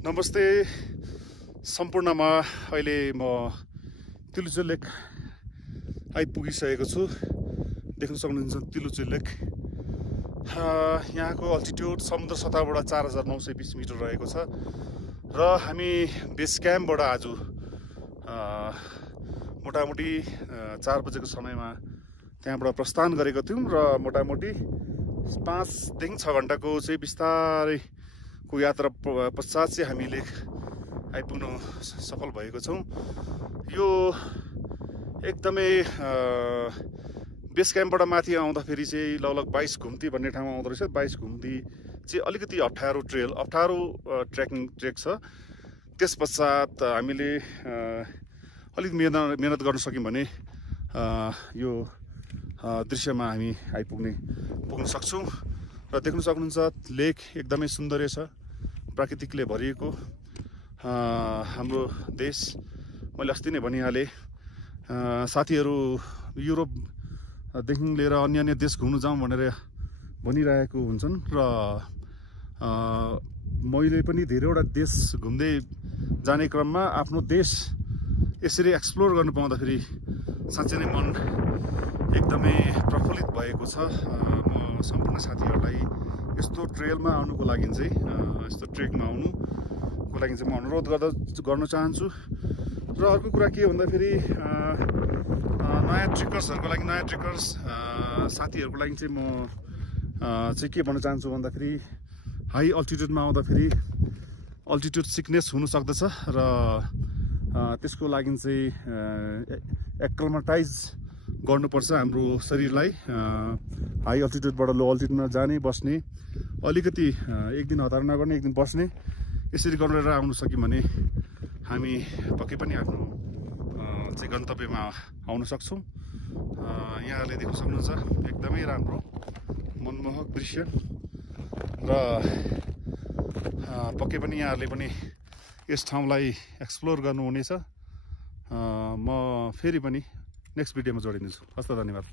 नमस्ते सम्पूर्णमा अहिले म तिलुचुर लेक आइपुगिसकेको छु। देख्न सक्नुहुन्छ तिलुचुर लेक। यहाँको अल्टिट्युड समुद्र सतहबाट 4920 मिटर रहेको छ र हामी बेस क्याम्पबाट आज मोटामोटी 4 बजेको समयमा त्यहाँबाट प्रस्थान गरेको थियौँ र मोटामोटी 5 देखि 6 घण्टाको चाहिँ बिस्तारै को यात्रा पश्चात चाहिँ हामीले आइपुग्न सफल भएको छौँ। यो एकदमै बेस क्याम्पबाट माथि आउँदाखेरि चाहिँ लगभग 22 घुम्ती भन्ने ठाउँमा आउँदो रहेछ। 22 घुम्ती चाहिँ अलिकति अप्ठ्यारो ट्रेक छ। त्यस पश्चात हामीले अलिक मेहनत गर्न सक्यौँ भने यो दृश्यमा हामी पुग्न सक्छौँ। र देख्न सक्नुहुन्छ लेक एकदमै सुन्दर छ, प्राकृतिकले भरिएको। हाम्रो देश मैले अस्ति नै भनिहालेँ, साथीहरू युरोपदेखि लिएर अन्य देश घुम्नु जाउँ भनेर भनिरहेको हुन्छन् र मैले पनि धेरैवटा देश घुम्दै जाने क्रममा आफ्नो देश यसरी एक्सप्लोर गर्नु पाउँदाखेरि साँच्चै नै मन एकदमै प्रफुल्लित भएको छ। म सम्पूर्ण साथीहरूलाई यस्तो ट्रेलमा आउनुको लागि चाहिँ यस्तो ट्रेकमा आउनुको लागि चाहिँ म अनुरोध गर्न चाहन्छु। र अर्को कुरा के भन्दाखेरि नयाँ ट्रेकर्स साथीहरूको लागि चाहिँ म चाहिँ के भन्न चाहन्छु भन्दाखेरि हाई अल्टिट्युडमा आउँदाखेरि अल्टिट्युड सिकनेस हुन सक्दछ र त्यसको लागि चाहिँ एक्लमाटाइज गर्नुपर्छ हाम्रो शरीरलाई। हाई अल्टिट्युडबाट लो अल्टिट्युडमा जाने बस्ने, अलिकति एक दिन हतार नगर्ने, एक दिन बस्ने, यसरी गरेर आउनु सक्यौँ भने हामी पक्कै पनि आफ्नो चाहिँ गन्तव्यमा आउन सक्छौँ। यहाँहरूले देख्न सक्नुहुन्छ एकदमै राम्रो मनमोहक दृश्य र पक्कै पनि यहाँहरूले पनि यस ठाउँलाई एक्सप्लोर गर्नुहुनेछ। म फेरि पनि नेक्स्ट भिडियोमा जोडिनेछु। हस्त, धन्यवाद।